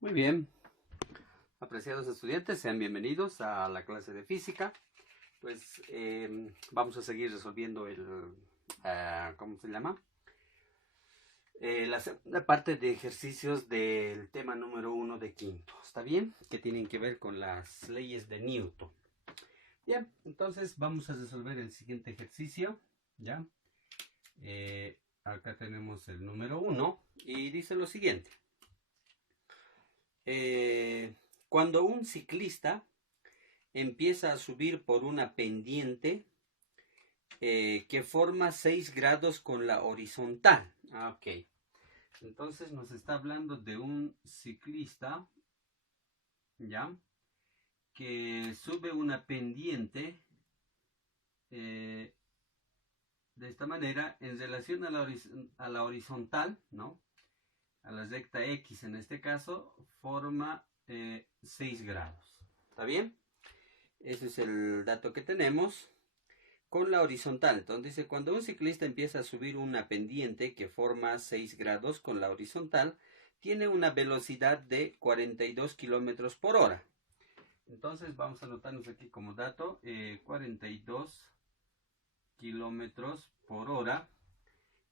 Muy bien, apreciados estudiantes, sean bienvenidos a la clase de física. Pues vamos a seguir resolviendo ¿cómo se llama? La segunda parte de ejercicios del tema número 1 de quinto. ¿Está bien? Que tienen que ver con las leyes de Newton. Bien, entonces vamos a resolver el siguiente ejercicio. ¿Ya? Acá tenemos el número 1 y dice lo siguiente. Cuando un ciclista empieza a subir por una pendiente que forma 6 grados con la horizontal. Ok. Entonces nos está hablando de un ciclista, ¿ya? Que sube una pendiente de esta manera en relación a la horizontal, ¿no? A la recta X en este caso, forma 6 grados. ¿Está bien? Ese es el dato que tenemos. Con la horizontal, entonces dice, cuando un ciclista empieza a subir una pendiente que forma 6 grados con la horizontal, tiene una velocidad de 42 kilómetros por hora. Entonces vamos a anotarnos aquí como dato 42 kilómetros por hora,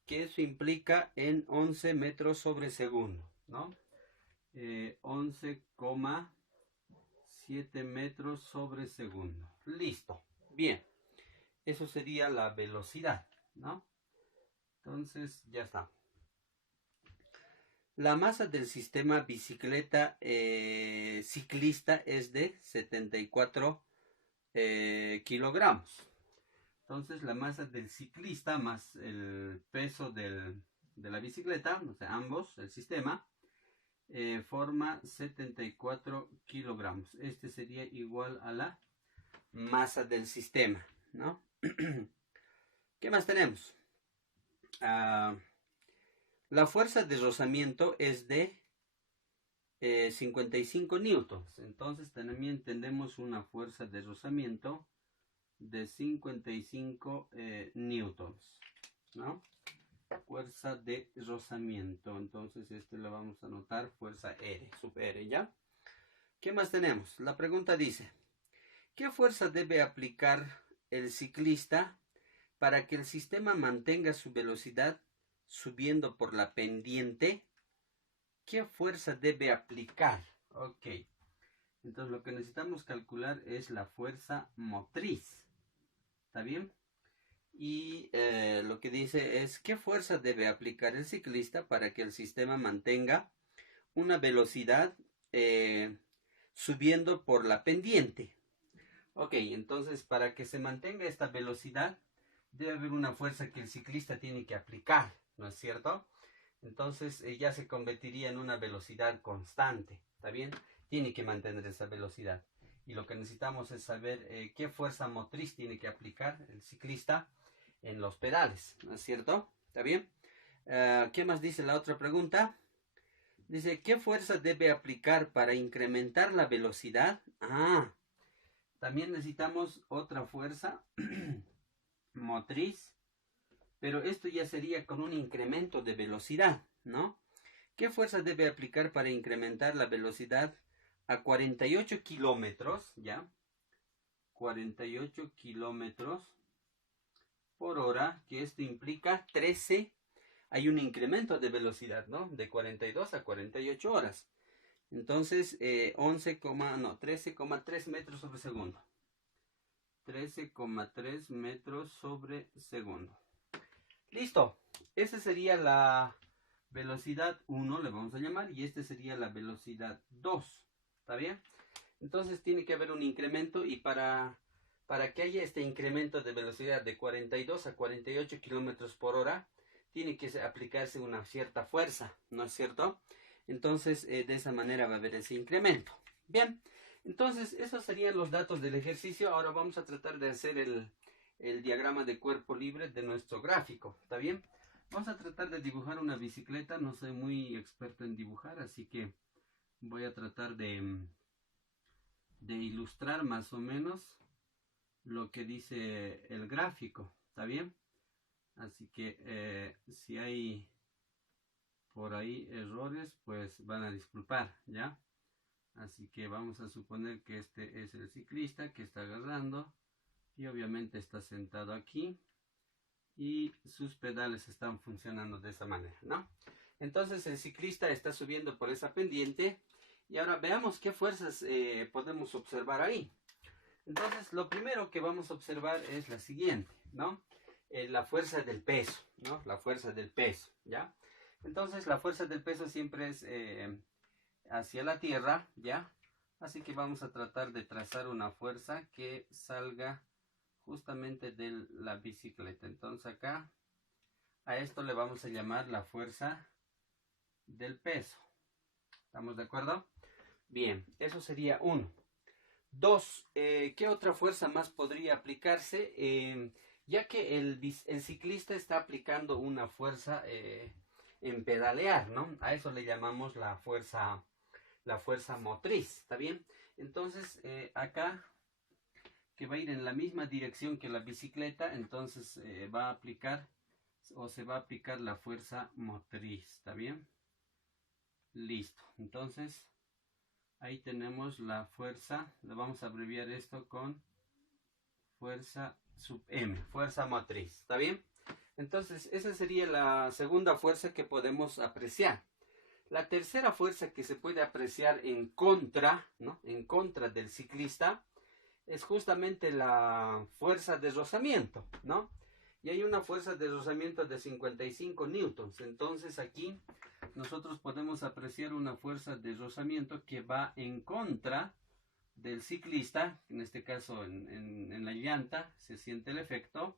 que eso implica en 11 metros sobre segundo, ¿no? 11,7 metros sobre segundo. Listo. Bien. Eso sería la velocidad, ¿no? Entonces, ya está. La masa del sistema bicicleta ciclista es de 74 kilogramos. Entonces, la masa del ciclista más el peso de la bicicleta, o sea, ambos, el sistema, forma 74 kilogramos. Este sería igual a la masa del sistema, ¿no? ¿Qué más tenemos? La fuerza de rozamiento es de 55 newtons. Entonces también tenemos una fuerza de rozamiento de 55 newtons, ¿no? Fuerza de rozamiento. Entonces este lo vamos a anotar fuerza R, sub R, ¿ya? ¿Qué más tenemos? La pregunta dice, ¿qué fuerza debe aplicar el ciclista para que el sistema mantenga su velocidad subiendo por la pendiente? ¿Qué fuerza debe aplicar? Ok. Entonces lo que necesitamos calcular es la fuerza motriz. ¿Está bien? Y lo que dice es qué fuerza debe aplicar el ciclista para que el sistema mantenga una velocidad subiendo por la pendiente. Ok, entonces para que se mantenga esta velocidad debe haber una fuerza que el ciclista tiene que aplicar, ¿no es cierto? Entonces ya se convertiría en una velocidad constante, ¿está bien? Tiene que mantener esa velocidad. Y lo que necesitamos es saber qué fuerza motriz tiene que aplicar el ciclista en los pedales, ¿no es cierto? ¿Está bien? ¿Qué más dice la otra pregunta? Dice, ¿qué fuerza debe aplicar para incrementar la velocidad? También necesitamos otra fuerza motriz, pero esto ya sería con un incremento de velocidad, ¿no? ¿Qué fuerza debe aplicar para incrementar la velocidad a 48 kilómetros, ya? 48 kilómetros por hora, que esto implica 13, hay un incremento de velocidad, ¿no? De 42 a 48 horas. Entonces, 13,3 metros sobre segundo. 13,3 metros sobre segundo. Listo. Esa sería la velocidad 1, le vamos a llamar, y esta sería la velocidad 2. ¿Está bien? Entonces tiene que haber un incremento y para que haya este incremento de velocidad de 42 a 48 kilómetros por hora, tiene que aplicarse una cierta fuerza, ¿no es cierto? Entonces, de esa manera va a haber ese incremento. Bien, entonces esos serían los datos del ejercicio. Ahora vamos a tratar de hacer el diagrama de cuerpo libre de nuestro gráfico, ¿está bien? Vamos a tratar de dibujar una bicicleta. No soy muy experto en dibujar, así que voy a tratar de ilustrar más o menos lo que dice el gráfico, ¿está bien? Así que si hay por ahí errores, pues van a disculpar, ¿ya? Así que vamos a suponer que este es el ciclista que está agarrando y obviamente está sentado aquí y sus pedales están funcionando de esa manera, ¿no? Entonces el ciclista está subiendo por esa pendiente y ahora veamos qué fuerzas podemos observar ahí. Entonces lo primero que vamos a observar es la siguiente, ¿no? La fuerza del peso, ¿no? La fuerza del peso, ¿ya? Entonces la fuerza del peso siempre es hacia la tierra, ¿ya? Así que vamos a tratar de trazar una fuerza que salga justamente de la bicicleta. Entonces acá a esto le vamos a llamar la fuerza del peso. ¿Estamos de acuerdo? Bien, eso sería 1. 2. ¿Qué otra fuerza más podría aplicarse? Ya que el ciclista está aplicando una fuerza en pedalear, ¿no? A eso le llamamos la fuerza motriz, ¿está bien? Entonces, acá, que va a ir en la misma dirección que la bicicleta, entonces va a aplicar, o se va a aplicar la fuerza motriz, ¿está bien? Listo, entonces, ahí tenemos la fuerza, le vamos a abreviar esto con fuerza sub M, fuerza motriz, ¿está bien? Entonces, esa sería la segunda fuerza que podemos apreciar. La tercera fuerza que se puede apreciar en contra, ¿no? En contra del ciclista, es justamente la fuerza de rozamiento, ¿no? Y hay una fuerza de rozamiento de 55 newtons. Entonces aquí nosotros podemos apreciar una fuerza de rozamiento que va en contra del ciclista, en este caso en la llanta, se siente el efecto.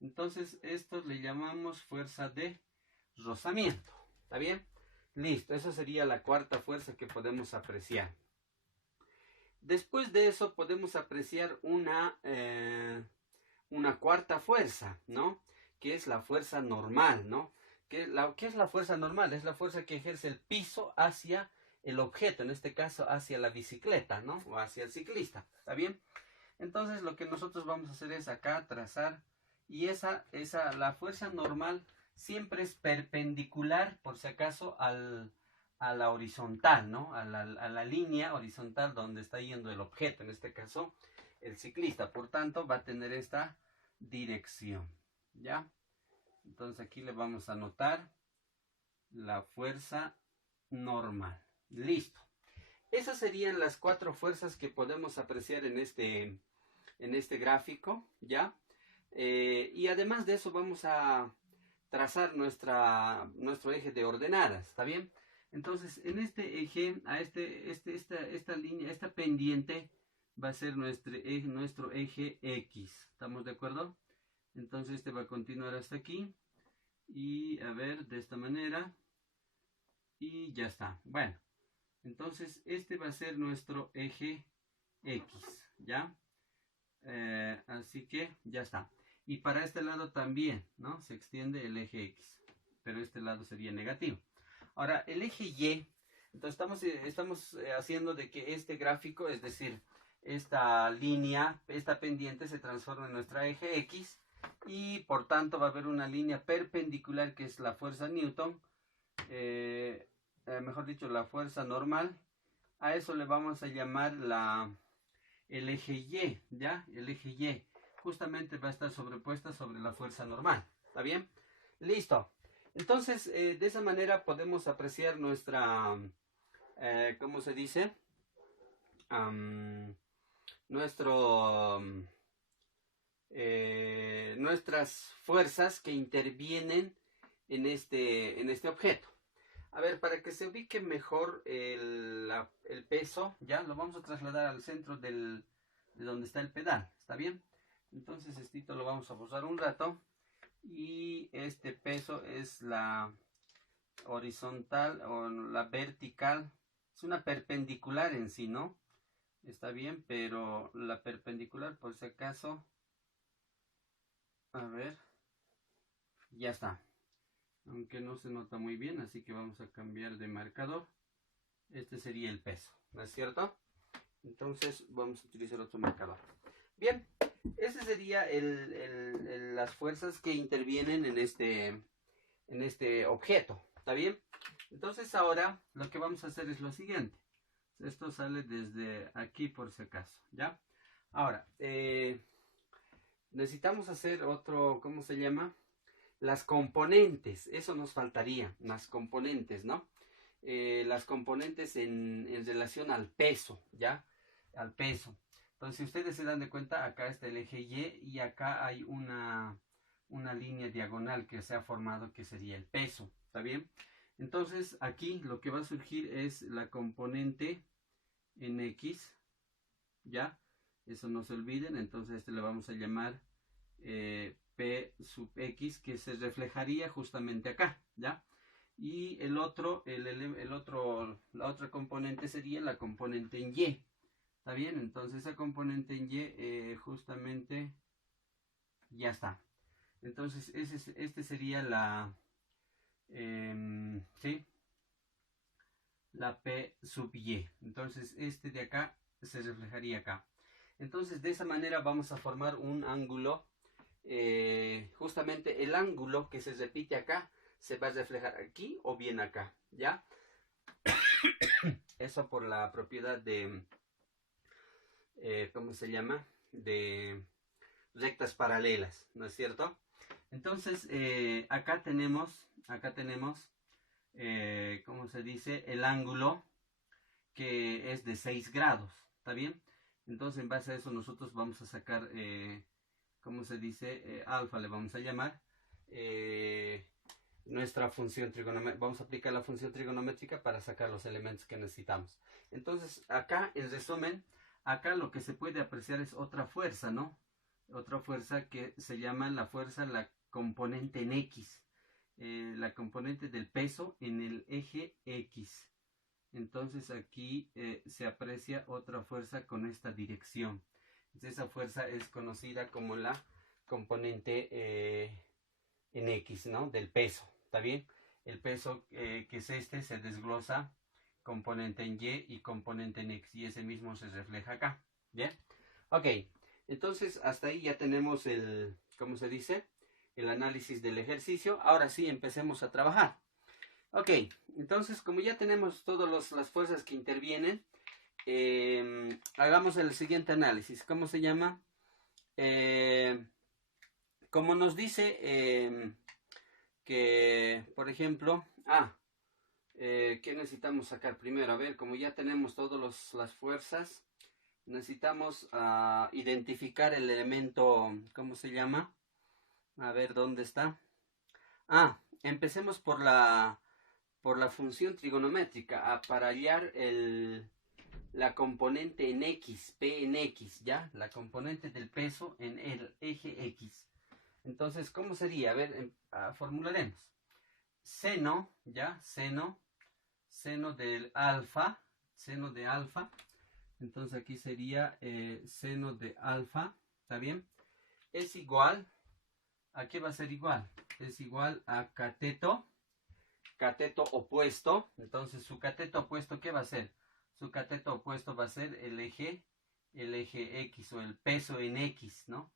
Entonces esto le llamamos fuerza de rozamiento, ¿está bien? Listo, esa sería la cuarta fuerza que podemos apreciar. Después de eso podemos apreciar una cuarta fuerza, ¿no? Que es la fuerza normal, ¿no? ¿Qué es la fuerza normal? Es la fuerza que ejerce el piso hacia el objeto, en este caso hacia la bicicleta, ¿no? O hacia el ciclista, ¿está bien? Entonces lo que nosotros vamos a hacer es acá trazar, y la fuerza normal siempre es perpendicular, por si acaso, a la horizontal, ¿no? A la línea horizontal donde está yendo el objeto, en este caso el ciclista. Por tanto, va a tener esta dirección, ¿ya? Entonces aquí le vamos a anotar la fuerza normal. Listo. Esas serían las 4 fuerzas que podemos apreciar en este gráfico, ¿ya? Y además de eso vamos a trazar nuestro eje de ordenadas, ¿está bien? Entonces, en este eje, esta línea, esta pendiente va a ser nuestro eje X, ¿estamos de acuerdo? Entonces, este va a continuar hasta aquí, y a ver, de esta manera, y ya está. Bueno, entonces, este va a ser nuestro eje X, ¿ya? Así que ya está. Y para este lado también, ¿no? Se extiende el eje X, pero este lado sería negativo. Ahora, el eje Y, entonces estamos haciendo de que este gráfico, es decir, esta línea, esta pendiente se transforma en nuestra eje X, y por tanto va a haber una línea perpendicular que es la fuerza Newton, mejor dicho, la fuerza normal. A eso le vamos a llamar el eje Y, ¿ya? El eje Y justamente va a estar sobrepuesta sobre la fuerza normal, ¿está bien? Listo. Entonces, de esa manera podemos apreciar nuestra, ¿cómo se dice? Nuestras fuerzas que intervienen en este objeto. A ver, para que se ubique mejor el peso, ya lo vamos a trasladar al centro de donde está el pedal, ¿está bien? Entonces esto lo vamos a posar un rato, y este peso es la horizontal o la vertical, es una perpendicular en sí, ¿no? Está bien, pero la perpendicular, por si acaso, a ver, ya está. Aunque no se nota muy bien, así que vamos a cambiar de marcador. Este sería el peso, ¿no es cierto? Entonces vamos a utilizar otro marcador. Bien, ese sería las fuerzas que intervienen en este objeto, ¿Está bien? Entonces ahora lo que vamos a hacer es lo siguiente. Esto sale desde aquí por si acaso, ¿ya? Ahora, necesitamos hacer otro, ¿cómo se llama? Las componentes, eso nos faltaría, las componentes, ¿no? Las componentes en relación al peso, ¿ya? Al peso. Entonces, si ustedes se dan de cuenta, acá está el eje Y y acá hay una línea diagonal que se ha formado que sería el peso, ¿está bien? Entonces, aquí lo que va a surgir es la componente en X, ¿ya? Eso no se olviden, entonces este le vamos a llamar P sub X, que se reflejaría justamente acá, ¿ya? Y la otra componente sería la componente en Y, ¿está bien? Entonces esa componente en Y justamente ya está. Entonces este sería ¿sí? La P sub Y. Entonces este de acá se reflejaría acá. Entonces de esa manera vamos a formar un ángulo. Justamente el ángulo que se repite acá se va a reflejar aquí o bien acá, ¿ya? Eso por la propiedad de, ¿cómo se llama? De rectas paralelas, ¿no es cierto? Entonces, acá tenemos, ¿cómo se dice? El ángulo que es de 6 grados, ¿está bien? Entonces, en base a eso nosotros vamos a sacar, ¿cómo se dice? Alfa le vamos a llamar. Nuestra función trigonométrica, vamos a aplicar la función trigonométrica para sacar los elementos que necesitamos. Entonces, acá, en resumen, acá lo que se puede apreciar es otra fuerza, ¿no? Otra fuerza que se llama la componente en X, la componente del peso en el eje X. Entonces aquí se aprecia otra fuerza con esta dirección. Entonces, esa fuerza es conocida como la componente en X, ¿no? Del peso, ¿está bien? El peso que es este se desglosa componente en Y y componente en X, y ese mismo se refleja acá, ¿bien? Ok, entonces hasta ahí ya tenemos el, ¿cómo se dice? El análisis del ejercicio. Ahora sí, empecemos a trabajar. Ok, entonces como ya tenemos todas las fuerzas que intervienen, hagamos el siguiente análisis. ¿Cómo se llama? Como nos dice que, por ejemplo, ¿qué necesitamos sacar primero? A ver, como ya tenemos todas las fuerzas, necesitamos identificar el elemento, ¿cómo se llama? A ver, ¿dónde está? Empecemos por la función trigonométrica, para hallar la componente en X, P en X, ¿ya? La componente del peso en el eje X. Entonces, ¿cómo sería? A ver, formularemos. Seno, ¿ya? Seno del alfa, seno de alfa. Entonces aquí sería seno de alfa, ¿está bien? Es igual, ¿a qué va a ser igual? Es igual a cateto opuesto. Entonces su cateto opuesto, ¿qué va a ser? Su cateto opuesto va a ser el eje X, o el peso en X, ¿no?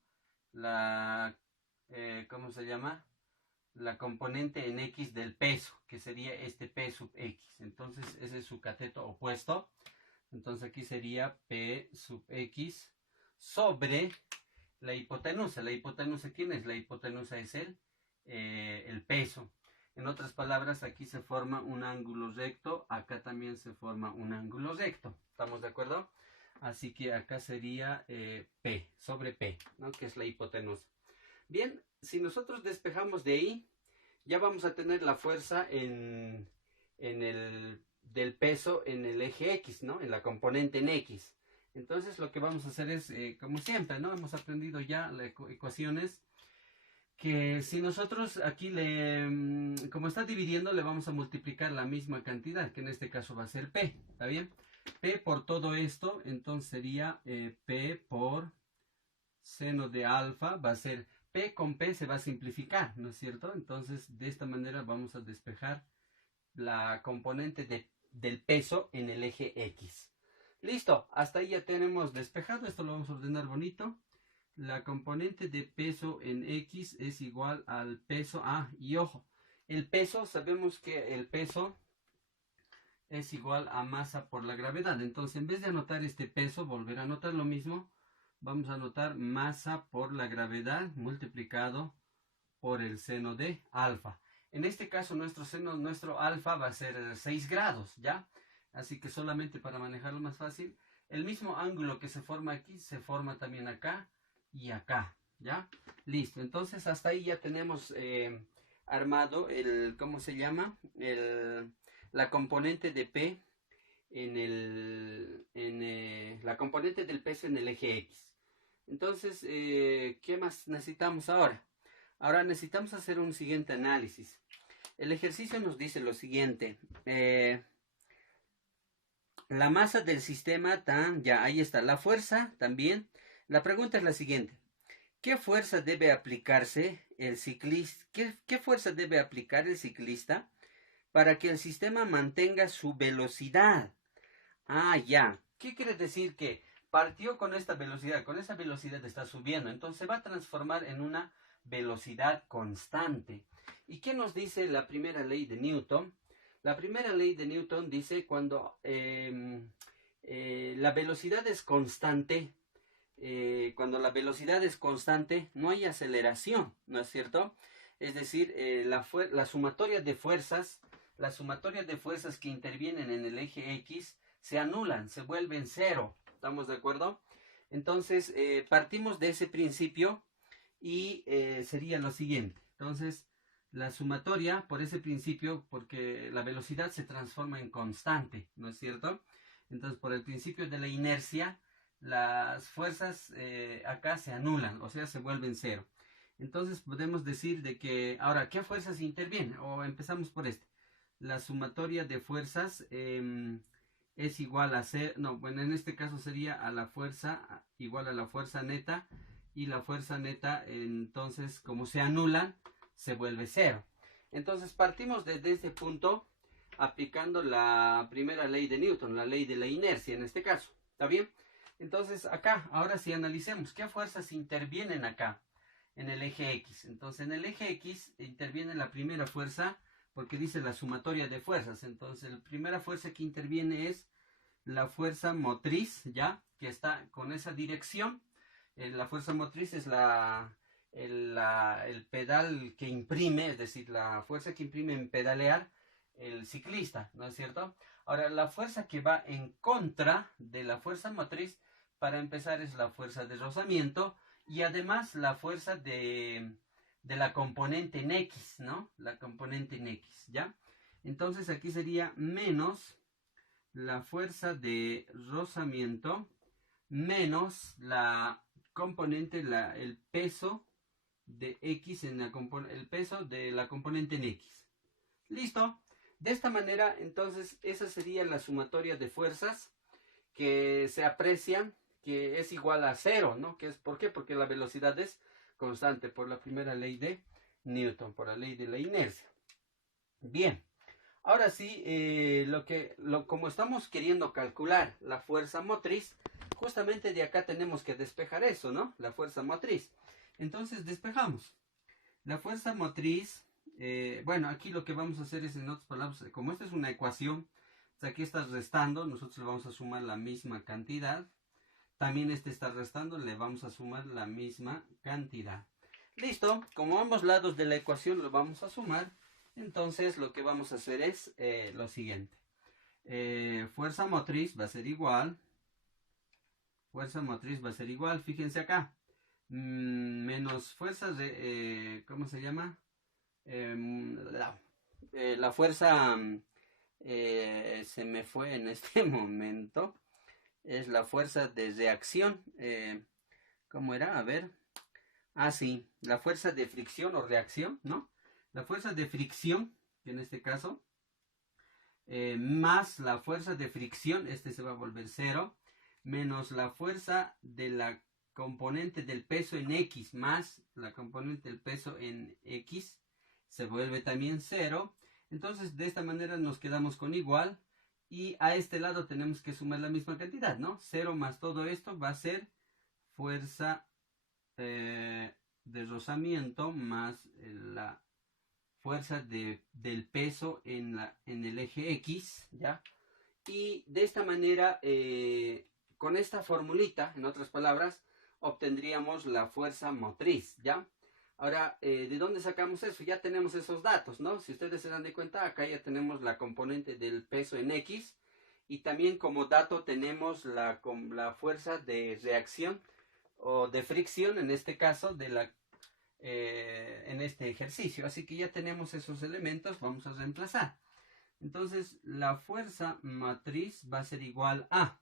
¿Cómo se llama? La componente en X del peso, que sería este P sub X. Entonces ese es su cateto opuesto. Entonces aquí sería P sub X sobre la hipotenusa. ¿La hipotenusa quién es? La hipotenusa es el peso. En otras palabras, aquí se forma un ángulo recto, acá también se forma un ángulo recto. ¿Estamos de acuerdo? Así que acá sería P sobre P, ¿no? Que es la hipotenusa. Bien, si nosotros despejamos de ahí, ya vamos a tener la fuerza del peso en el eje X, ¿no? En la componente en X. Entonces lo que vamos a hacer es, como siempre, ¿no? Hemos aprendido ya las ecuaciones, que si nosotros aquí como está dividiendo, le vamos a multiplicar la misma cantidad, que en este caso va a ser P, ¿está bien? P por todo esto, entonces sería P por seno de alfa, va a ser P con P se va a simplificar, ¿no es cierto? Entonces de esta manera vamos a despejar la componente del peso en el eje X. Listo, hasta ahí ya tenemos despejado. Esto lo vamos a ordenar bonito. La componente de peso en X es igual al peso, y ojo, el peso, sabemos que el peso es igual a masa por la gravedad. Entonces, en vez de anotar este peso, volver a anotar lo mismo, vamos a anotar masa por la gravedad multiplicado por el seno de alfa. En este caso, nuestro alfa va a ser 6 grados, ¿ya? Así que solamente para manejarlo más fácil, el mismo ángulo que se forma aquí, se forma también acá y acá, ¿ya? Listo, entonces hasta ahí ya tenemos armado el, ¿cómo se llama? La componente de P la componente del peso en el eje X. Entonces, ¿qué más necesitamos ahora? Ahora necesitamos hacer un siguiente análisis. El ejercicio nos dice lo siguiente. La masa del sistema, ya ahí está. La fuerza también. La pregunta es la siguiente. ¿Qué fuerza debe aplicarse el ciclista? ¿Qué fuerza debe aplicar el ciclista para que el sistema mantenga su velocidad? Ah, ya. ¿Qué quiere decir? Que partió con esta velocidad, con esa velocidad está subiendo, entonces se va a transformar en una velocidad constante. ¿Y qué nos dice la primera ley de Newton? La primera ley de Newton dice cuando la velocidad es constante, no hay aceleración, ¿no es cierto? Es decir, la sumatoria de fuerzas que intervienen en el eje X se anulan, se vuelven cero. ¿Estamos de acuerdo? Entonces, partimos de ese principio y sería lo siguiente. Entonces, la sumatoria por ese principio, porque la velocidad se transforma en constante, ¿no es cierto? Entonces, por el principio de la inercia, las fuerzas acá se anulan, o sea, se vuelven cero. Entonces, podemos decir de que, ahora, ¿qué fuerzas intervienen? O empezamos por este. La sumatoria de fuerzas es igual a cero, no, bueno, en este caso sería a la fuerza, igual a la fuerza neta, y la fuerza neta, entonces, como se anulan, se vuelve cero. Entonces, partimos desde este punto, aplicando la primera ley de Newton, la ley de la inercia en este caso, ¿está bien? Entonces, acá, ahora sí analicemos, ¿qué fuerzas intervienen acá? En el eje X. Entonces, en el eje X interviene la primera fuerza, porque dice la sumatoria de fuerzas. Entonces, la primera fuerza que interviene es la fuerza motriz, ¿ya? Que está con esa dirección. La fuerza motriz es el pedal que imprime, es decir, la fuerza que imprime en pedalear el ciclista, ¿no es cierto? Ahora, la fuerza que va en contra de la fuerza motriz, para empezar, es la fuerza de rozamiento y además la fuerza de la componente en X, ¿no? La componente en X, ¿ya? Entonces aquí sería menos la fuerza de rozamiento menos la componente, el peso de X en el peso de la componente en X. ¿Listo? De esta manera, entonces, esa sería la sumatoria de fuerzas que se aprecian, que es igual a cero, ¿no? ¿Por qué? Porque la velocidad es constante por la primera ley de Newton, por la ley de la inercia. Bien, ahora sí, como estamos queriendo calcular la fuerza motriz, justamente de acá tenemos que despejar eso, ¿no? La fuerza motriz. Entonces despejamos. La fuerza motriz, bueno, aquí lo que vamos a hacer es, en otras palabras, como esta es una ecuación, o sea, aquí está restando, nosotros le vamos a sumar la misma cantidad. También este está restando, le vamos a sumar la misma cantidad. Listo, como ambos lados de la ecuación lo vamos a sumar, entonces lo que vamos a hacer es lo siguiente. Fuerza motriz va a ser igual. Fíjense acá. Menos fuerzas de, ¿cómo se llama? La fuerza, se me fue en este momento. Es la fuerza de reacción. ¿Cómo era? A ver. Ah, sí. La fuerza de fricción o reacción, ¿no? La fuerza de fricción, que en este caso, más la fuerza de fricción, este se va a volver cero, menos la fuerza de la componente del peso en X, más la componente del peso en X, se vuelve también cero. Entonces, de esta manera nos quedamos con igual. Y a este lado tenemos que sumar la misma cantidad, ¿no? 0 más todo esto va a ser fuerza de rozamiento más la fuerza del peso en el eje X, ¿ya? Y de esta manera, con esta formulita, en otras palabras, obtendríamos la fuerza motriz, ¿ya? Ahora, ¿de dónde sacamos eso? Ya tenemos esos datos, ¿no? Si ustedes se dan de cuenta, acá ya tenemos la componente del peso en X, y también como dato tenemos la fuerza de reacción o de fricción, en este caso, en este ejercicio. Así que ya tenemos esos elementos, vamos a reemplazar. Entonces, la fuerza matriz va a ser igual a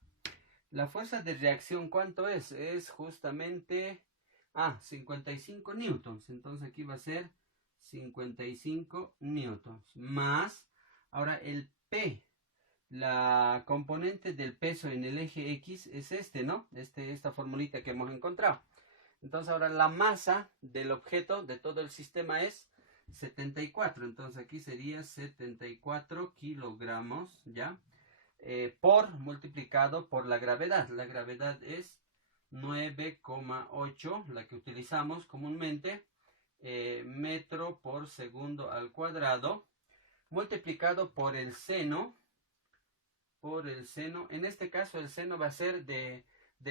la fuerza de reacción. ¿Cuánto es? Es justamente 55 newtons. Entonces aquí va a ser 55 newtons más, ahora el P, la componente del peso en el eje X es ¿no? Esta formulita que hemos encontrado. Entonces ahora la masa del objeto de todo el sistema es 74. Entonces aquí sería 74 kilogramos, ¿ya? Multiplicado por la gravedad. La gravedad es 9,8, la que utilizamos comúnmente, metro por segundo al cuadrado, multiplicado por el seno. En este caso el seno va a ser del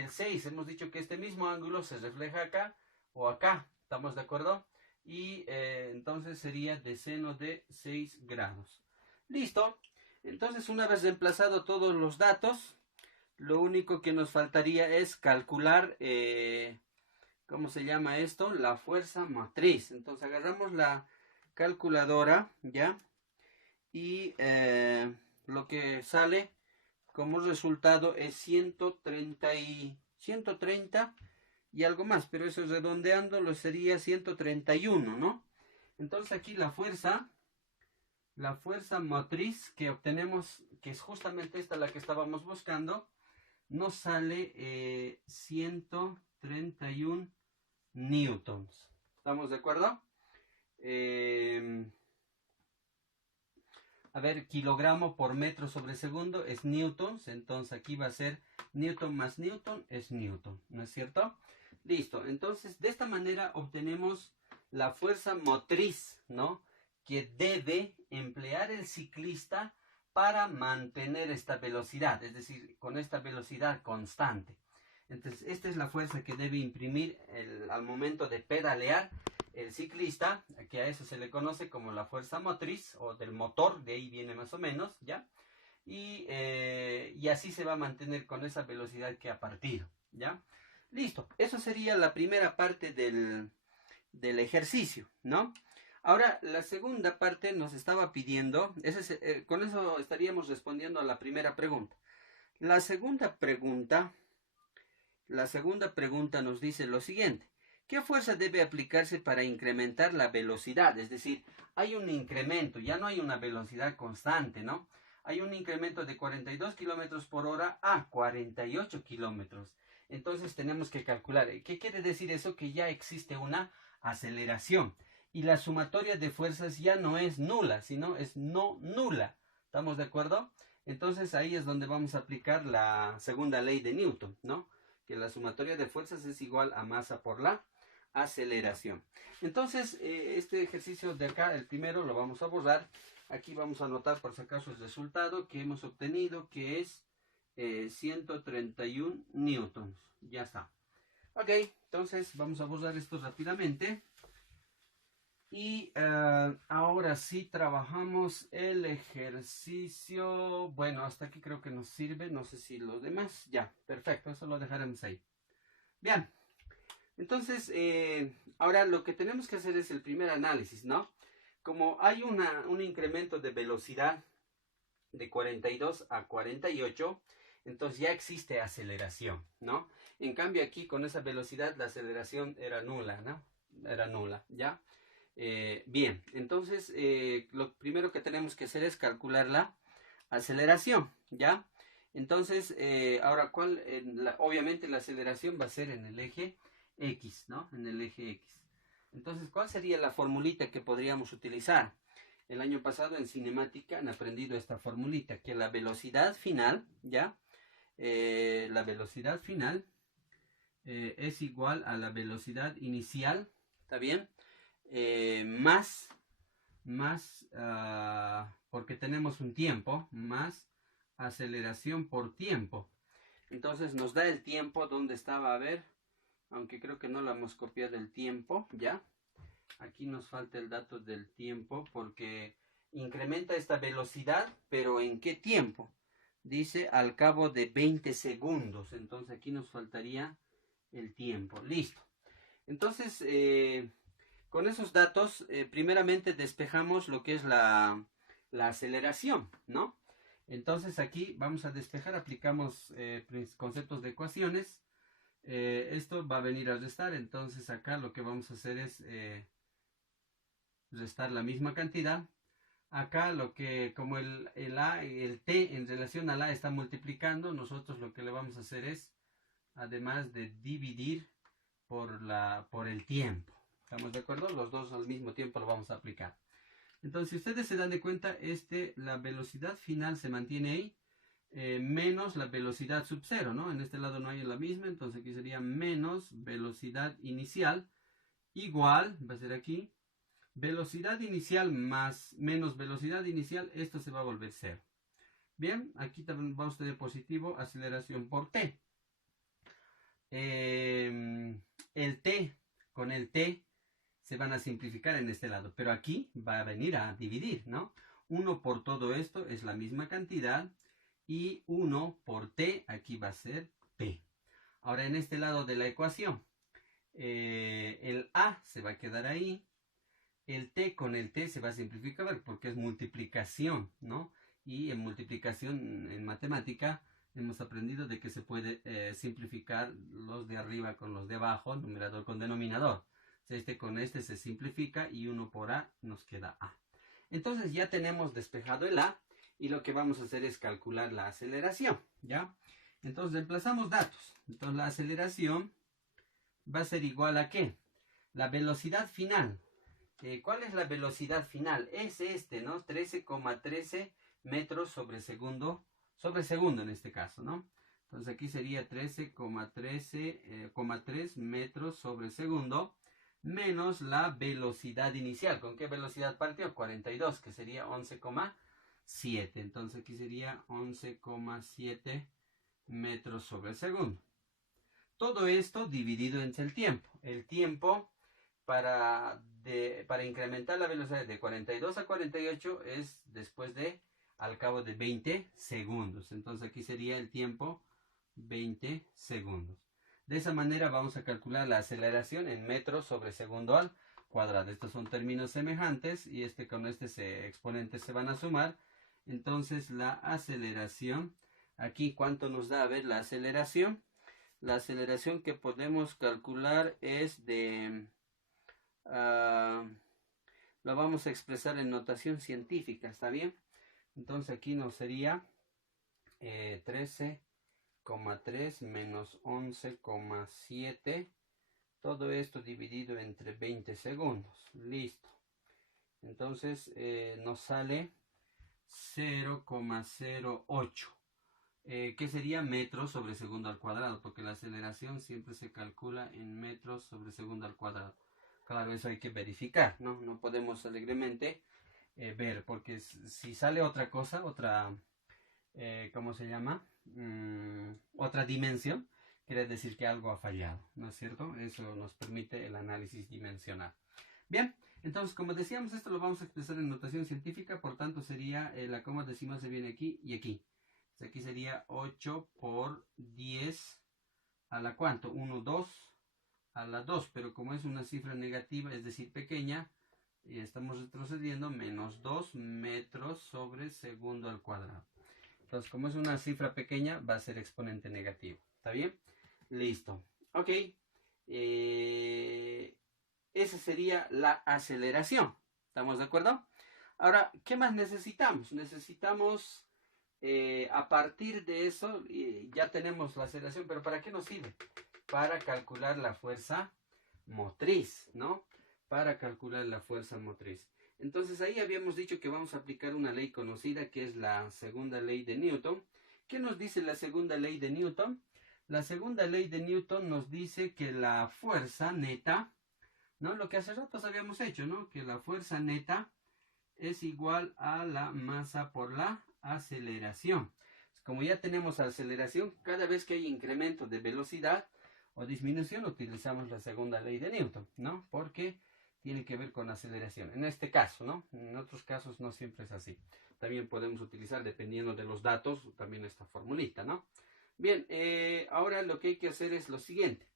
6. Hemos dicho que este mismo ángulo se refleja acá o acá, ¿estamos de acuerdo? Y entonces sería de seno de 6 grados. Listo. Entonces, una vez reemplazado todos los datos, lo único que nos faltaría es calcular, ¿cómo se llama esto? La fuerza motriz. Entonces agarramos la calculadora, ¿ya? Y lo que sale como resultado es 130 y algo más, pero eso redondeándolo sería 131, ¿no? Entonces aquí la fuerza motriz que obtenemos, que es justamente esta la que estábamos buscando, nos sale 131 newtons. ¿Estamos de acuerdo? A ver, kilogramo por metro sobre segundo es newtons, entonces aquí va a ser newton más newton es newton, ¿no es cierto? Listo, entonces de esta manera obtenemos la fuerza motriz, ¿no?, que debe emplear el ciclista para mantener esta velocidad, es decir, con esta velocidad constante. Entonces, esta es la fuerza que debe imprimir al momento de pedalear el ciclista, que a eso se le conoce como la fuerza motriz, o del motor, de ahí viene más o menos, ¿ya? Y así se va a mantener con esa velocidad que ha partido, ¿ya? Listo, eso sería la primera parte del ejercicio, ¿no? Ahora, la segunda parte nos estaba pidiendo, con eso estaríamos respondiendo a la primera pregunta. La segunda pregunta nos dice lo siguiente: ¿qué fuerza debe aplicarse para incrementar la velocidad? Es decir, hay un incremento, ya no hay una velocidad constante, ¿no? Hay un incremento de 42 kilómetros por hora a 48 kilómetros. Entonces tenemos que calcular. ¿Qué quiere decir eso? Que ya existe una aceleración. Y la sumatoria de fuerzas ya no es nula, sino es no nula. ¿Estamos de acuerdo? Entonces ahí es donde vamos a aplicar la segunda ley de Newton, ¿no? Que la sumatoria de fuerzas es igual a masa por la aceleración. Entonces, este ejercicio de acá, el primero, lo vamos a borrar. Aquí vamos a anotar por si acaso el resultado que hemos obtenido, que es 131 newtons. Ya está. Ok, entonces vamos a borrar esto rápidamente. Y ahora sí trabajamos el ejercicio. Bueno, hasta aquí creo que nos sirve. No sé si los demás. Ya, perfecto. Eso lo dejaremos ahí. Bien. Entonces, ahora lo que tenemos que hacer es el primer análisis, ¿no? Como hay un incremento de velocidad de 42 a 48, entonces ya existe aceleración, ¿no? En cambio aquí con esa velocidad la aceleración era nula, ¿no? Era nula, ¿ya? Bien, entonces lo primero que tenemos que hacer es calcular la aceleración, ¿ya? Entonces, ahora, obviamente la aceleración va a ser en el eje X, ¿no? En el eje X. Entonces, ¿cuál sería la formulita que podríamos utilizar? El año pasado en cinemática han aprendido esta formulita, que la velocidad final, ¿ya? La velocidad final es igual a la velocidad inicial, ¿está bien? Más más, porque tenemos un tiempo, más aceleración por tiempo. Entonces nos da el tiempo donde estaba, a ver, aunque creo que no lo hemos copiado el tiempo, ¿ya? Aquí nos falta el dato del tiempo porque incrementa esta velocidad, pero ¿en qué tiempo? Dice al cabo de 20 segundos, entonces aquí nos faltaría el tiempo. Listo. Entonces, con esos datos, primeramente despejamos lo que es la aceleración, ¿no? Entonces aquí vamos a despejar, aplicamos conceptos de ecuaciones. Esto va a venir a restar, entonces acá lo que vamos a hacer es restar la misma cantidad. Acá lo que, como el t en relación al a está multiplicando, nosotros lo que le vamos a hacer es, además de dividir por el tiempo. ¿Estamos de acuerdo? Los dos al mismo tiempo lo vamos a aplicar. Entonces, si ustedes se dan de cuenta, la velocidad final se mantiene ahí, menos la velocidad sub cero, ¿no? En este lado no hay la misma, entonces aquí sería menos velocidad inicial, igual, va a ser aquí, velocidad inicial más menos velocidad inicial, esto se va a volver cero. Bien, aquí también vamos a tener positivo, aceleración por t. El t con el t se van a simplificar en este lado, pero aquí va a venir a dividir, ¿no? 1 por todo esto es la misma cantidad y 1 por t aquí va a ser p. Ahora en este lado de la ecuación, el a se va a quedar ahí, el t con el t se va a simplificar porque es multiplicación, ¿no? Y en multiplicación en matemática hemos aprendido de que se puede simplificar los de arriba con los de abajo, numerador con denominador. Este con este se simplifica y 1 por a nos queda a. Entonces ya tenemos despejado el a y lo que vamos a hacer es calcular la aceleración, ¿ya? Entonces reemplazamos datos. Entonces la aceleración va a ser igual a ¿qué? La velocidad final. ¿Cuál es la velocidad final? Es ¿no? 13,13 metros sobre segundo en este caso, ¿no? Entonces aquí sería 13,3 metros sobre segundo menos la velocidad inicial. ¿Con qué velocidad partió? 42, que sería 11,7. Entonces aquí sería 11,7 metros sobre segundo. Todo esto dividido entre el tiempo. El tiempo para incrementar la velocidad de 42 a 48 es después de al cabo de 20 segundos. Entonces aquí sería el tiempo 20 segundos. De esa manera vamos a calcular la aceleración en metros sobre segundo al cuadrado. Estos son términos semejantes y con exponentes se van a sumar. Entonces la aceleración, aquí ¿cuánto nos da? A ver, la aceleración. La aceleración que podemos calcular es de... lo vamos a expresar en notación científica, ¿está bien? Entonces aquí nos sería 13,3 menos 11,7. Todo esto dividido entre 20 segundos. Listo. Entonces nos sale 0,08. ¿Qué sería metros sobre segundo al cuadrado? Porque la aceleración siempre se calcula en metros sobre segundo al cuadrado. Claro, eso hay que verificar, ¿no? No podemos alegremente ver, porque si sale otra cosa, ¿cómo se llama? Otra dimensión, quiere decir que algo ha fallado, ¿no es cierto? Eso nos permite el análisis dimensional. Bien, entonces, como decíamos, esto lo vamos a expresar en notación científica, por tanto sería, la coma decimal se viene aquí y aquí. Aquí sería 8 por 10 a la ¿cuánto? 1, 2 a la 2, pero como es una cifra negativa, es decir, pequeña, y estamos retrocediendo, menos 2 metros sobre segundo al cuadrado. Entonces, como es una cifra pequeña, va a ser exponente negativo. ¿Está bien? Listo. Ok. Esa sería la aceleración. ¿Estamos de acuerdo? Ahora, ¿qué más necesitamos? Necesitamos, a partir de eso, ya tenemos la aceleración, pero ¿para qué nos sirve? Para calcular la fuerza motriz, ¿no? Para calcular la fuerza motriz. Entonces ahí habíamos dicho que vamos a aplicar una ley conocida que es la segunda ley de Newton. ¿Qué nos dice la segunda ley de Newton? La segunda ley de Newton nos dice que la fuerza neta, ¿no? Lo que hace rato habíamos hecho, ¿no? Que la fuerza neta es igual a la masa por la aceleración. Como ya tenemos aceleración, cada vez que hay incremento de velocidad o disminución utilizamos la segunda ley de Newton, ¿no? Porque tiene que ver con aceleración. En este caso, ¿no? En otros casos no siempre es así. También podemos utilizar, dependiendo de los datos, también esta formulita, ¿no? Bien, ahora lo que hay que hacer es lo siguiente.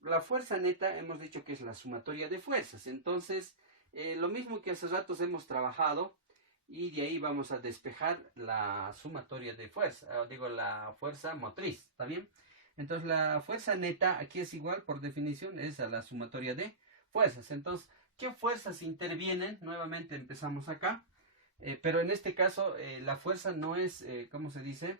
La fuerza neta hemos dicho que es la sumatoria de fuerzas. Entonces, lo mismo que hace ratos hemos trabajado, y de ahí vamos a despejar la sumatoria de fuerza, digo la fuerza motriz, ¿está bien? Entonces la fuerza neta aquí es igual, por definición, es a la sumatoria de fuerzas. Entonces, ¿qué fuerzas intervienen? Nuevamente empezamos acá, pero en este caso la fuerza no es, ¿cómo se dice?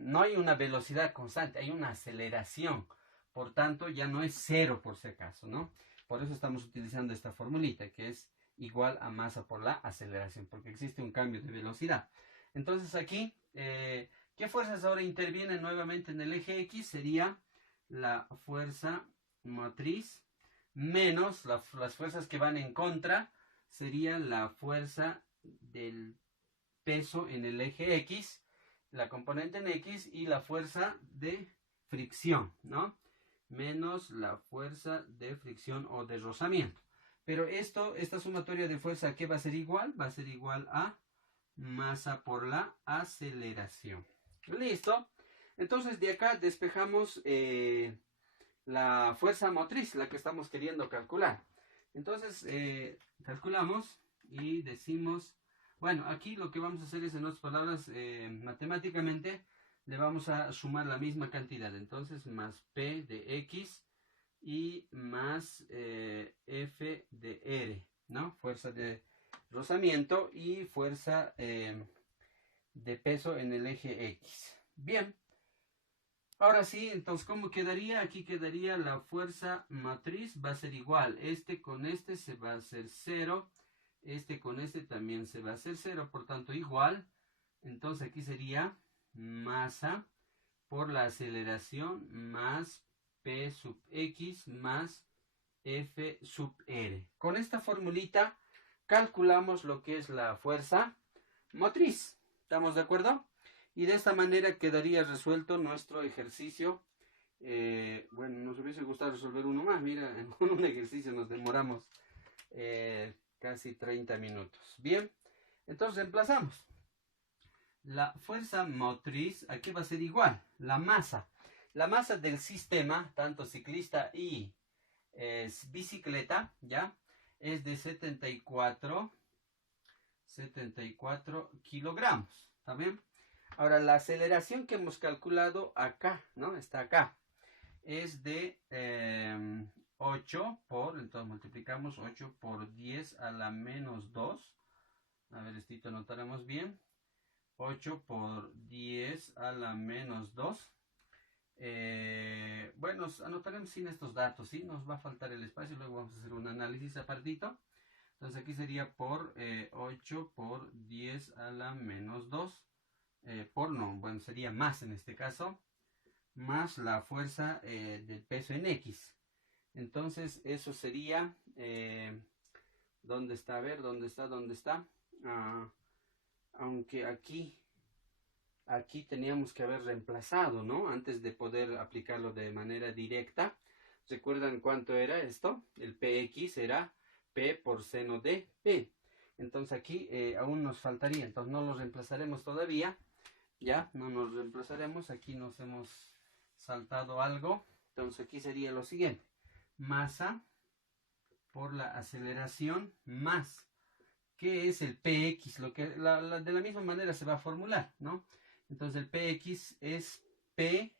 No hay una velocidad constante, hay una aceleración. Por tanto, ya no es cero por si acaso, ¿no? Por eso estamos utilizando esta formulita, que es igual a masa por la aceleración, porque existe un cambio de velocidad. Entonces aquí, ¿qué fuerzas ahora intervienen nuevamente en el eje X? Sería la fuerza motriz menos las fuerzas que van en contra, sería la fuerza del peso en el eje X, la componente en X, y la fuerza de fricción, ¿no? Menos la fuerza de fricción o de rozamiento. Pero esta sumatoria de fuerza, ¿qué va a ser igual? Va a ser igual a masa por la aceleración. ¿Listo? Entonces de acá despejamos la fuerza motriz, la que estamos queriendo calcular. Entonces calculamos y decimos, bueno, aquí lo que vamos a hacer es, en otras palabras, matemáticamente le vamos a sumar la misma cantidad. Entonces más P de X y más F de R, ¿no? Fuerza de rozamiento y fuerza de peso en el eje X. Bien. Ahora sí, entonces, ¿cómo quedaría? Aquí quedaría la fuerza matriz, va a ser igual. Este con este se va a hacer 0. Este con este también se va a hacer 0. Por tanto, igual. Entonces, aquí sería masa por la aceleración más P sub X más F sub R. Con esta formulita calculamos lo que es la fuerza motriz. ¿Estamos de acuerdo? Y de esta manera quedaría resuelto nuestro ejercicio. Bueno, nos hubiese gustado resolver uno más. Mira, en un ejercicio nos demoramos casi 30 minutos. Bien, entonces reemplazamos. La fuerza motriz aquí va a ser igual. La masa del sistema, tanto ciclista y bicicleta, ¿ya? Es de 74 kilogramos. ¿Está bien? Ahora, la aceleración que hemos calculado acá, ¿no? Está acá. Es de 8 por, entonces multiplicamos 8 por 10 a la menos 2. A ver, esto anotaremos bien. 8 por 10 a la menos 2. Bueno, anotaremos sin estos datos, ¿sí? Nos va a faltar el espacio, luego vamos a hacer un análisis apartito. Entonces aquí sería por 8 por 10 a la menos 2. Bueno, sería más en este caso, más la fuerza del peso en X. Entonces eso sería, ¿dónde está? A ver, ¿dónde está? Aunque aquí teníamos que haber reemplazado, ¿no? Antes de poder aplicarlo de manera directa. ¿Recuerdan cuánto era esto? El PX era P por seno de P. Entonces aquí aún nos faltaría, entonces no lo reemplazaremos todavía. Ya, no nos reemplazaremos, aquí nos hemos saltado algo. Entonces aquí sería lo siguiente. Masa por la aceleración más, ¿qué es el PX? Lo que de la misma manera se va a formular, ¿no? Entonces el PX es P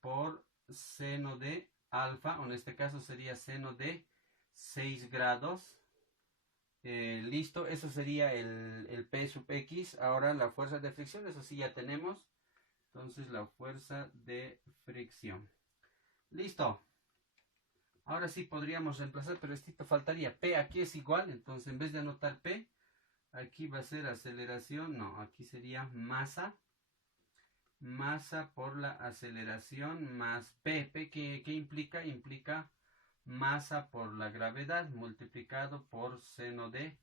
por seno de alfa, o en este caso sería seno de 6 grados. Listo, eso sería el P sub X. Ahora la fuerza de fricción, eso sí ya tenemos. Entonces la fuerza de fricción. Listo. Ahora sí podríamos reemplazar, pero esto faltaría. P aquí es igual, entonces en vez de anotar P, aquí va a ser aceleración. No, aquí sería masa. Masa por la aceleración más P. ¿P qué implica? Implica masa por la gravedad multiplicado por seno de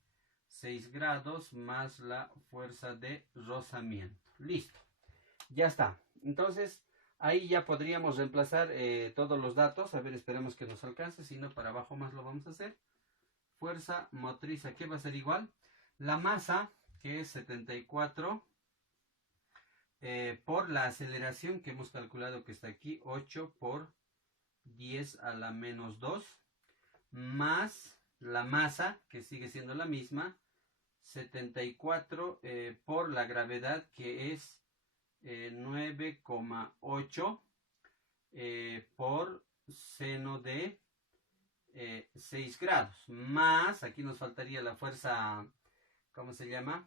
6 grados más la fuerza de rozamiento. Listo, ya está. Entonces ahí ya podríamos reemplazar todos los datos. A ver, esperemos que nos alcance, si no para abajo más lo vamos a hacer. Fuerza motriz, aquí va a ser igual. La masa, que es 74, por la aceleración que hemos calculado que está aquí, 8 por 10 a la menos 2, más la masa, que sigue siendo la misma, 74 por la gravedad, que es 9,8 por seno de 6 grados, más, aquí nos faltaría la fuerza, ¿cómo se llama?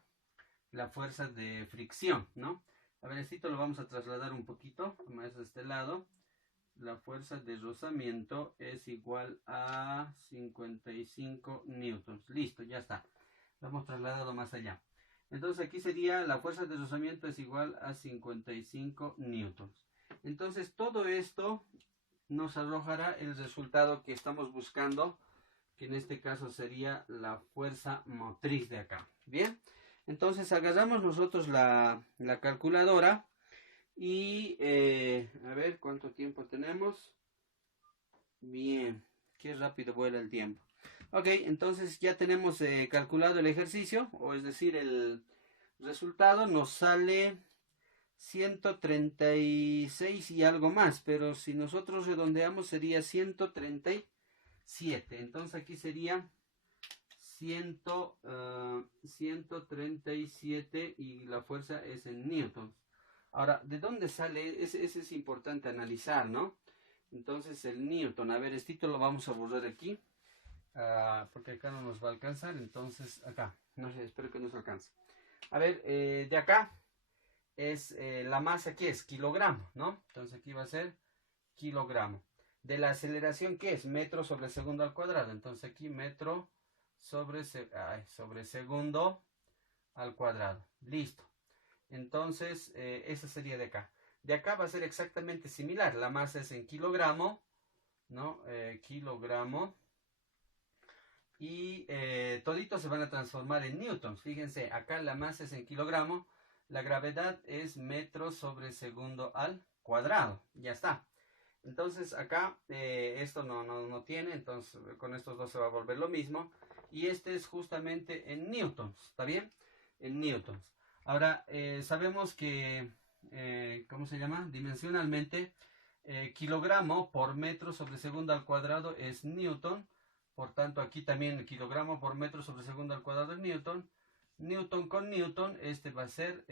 La fuerza de fricción, ¿no? A ver, esto lo vamos a trasladar un poquito más a este lado. La fuerza de rozamiento es igual a 55 newtons. Listo, ya está. Lo hemos trasladado más allá. Entonces aquí sería la fuerza de rozamiento es igual a 55 newtons. Entonces todo esto nos arrojará el resultado que estamos buscando, que en este caso sería la fuerza motriz de acá. Bien, entonces agarramos nosotros la calculadora y a ver cuánto tiempo tenemos. Bien, qué rápido vuela el tiempo. Ok, entonces ya tenemos calculado el ejercicio, o es decir, el resultado nos sale 136 y algo más, pero si nosotros redondeamos sería 137. Entonces aquí sería 137 y la fuerza es en newtons. Ahora, ¿de dónde sale? Ese es importante analizar, ¿no? Entonces el newton, a ver, esto lo vamos a borrar aquí, porque acá no nos va a alcanzar. Entonces acá, no sé, espero que nos alcance. A ver, de acá es la masa, que es kilogramo, ¿no? Entonces aquí va a ser kilogramo. De la aceleración, ¿qué es? Metro sobre segundo al cuadrado. Entonces aquí metro sobre segundo al cuadrado. Listo. Entonces esa sería de acá. De acá va a ser exactamente similar. La masa es en kilogramo, ¿no? Kilogramo. Y toditos se van a transformar en newtons. Fíjense, acá la masa es en kilogramo. La gravedad es metro sobre segundo al cuadrado. Ya está. Entonces acá esto no tiene. Entonces con estos dos se va a volver lo mismo. Y este es justamente en newtons. ¿Está bien? En newtons. Ahora sabemos que, ¿cómo se llama? Dimensionalmente, kilogramo por metro sobre segundo al cuadrado es newton. Por tanto, aquí también el kilogramo por metro sobre segundo al cuadrado es newton. Newton con newton, este va a ser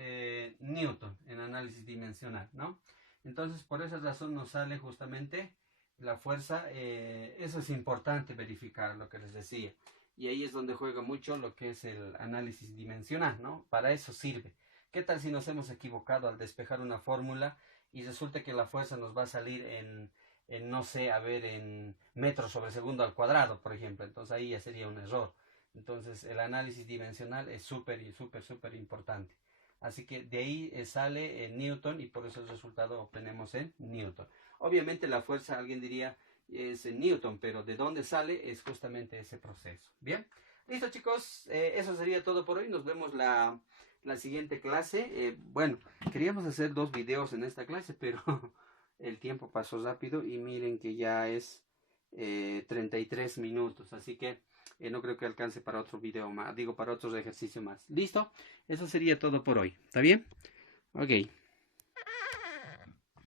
newton en análisis dimensional, ¿no? Entonces, por esa razón nos sale justamente la fuerza. Eso es importante verificar, lo que les decía. Y ahí es donde juega mucho lo que es el análisis dimensional, ¿no? Para eso sirve. ¿Qué tal si nos hemos equivocado al despejar una fórmula y resulta que la fuerza nos va a salir en no sé, a ver, en metros sobre segundo al cuadrado, por ejemplo? Entonces ahí ya sería un error. Entonces el análisis dimensional es súper importante. Así que de ahí sale en newton y por eso el resultado obtenemos en newton. Obviamente la fuerza, alguien diría, es en newton, pero de dónde sale es justamente ese proceso. Bien, listo chicos, eso sería todo por hoy. Nos vemos la siguiente clase. Bueno, queríamos hacer 2 videos en esta clase, pero el tiempo pasó rápido y miren que ya es 33 minutos, así que no creo que alcance para otro video más, digo, para otro ejercicio más. ¿Listo? Eso sería todo por hoy. ¿Está bien? Ok.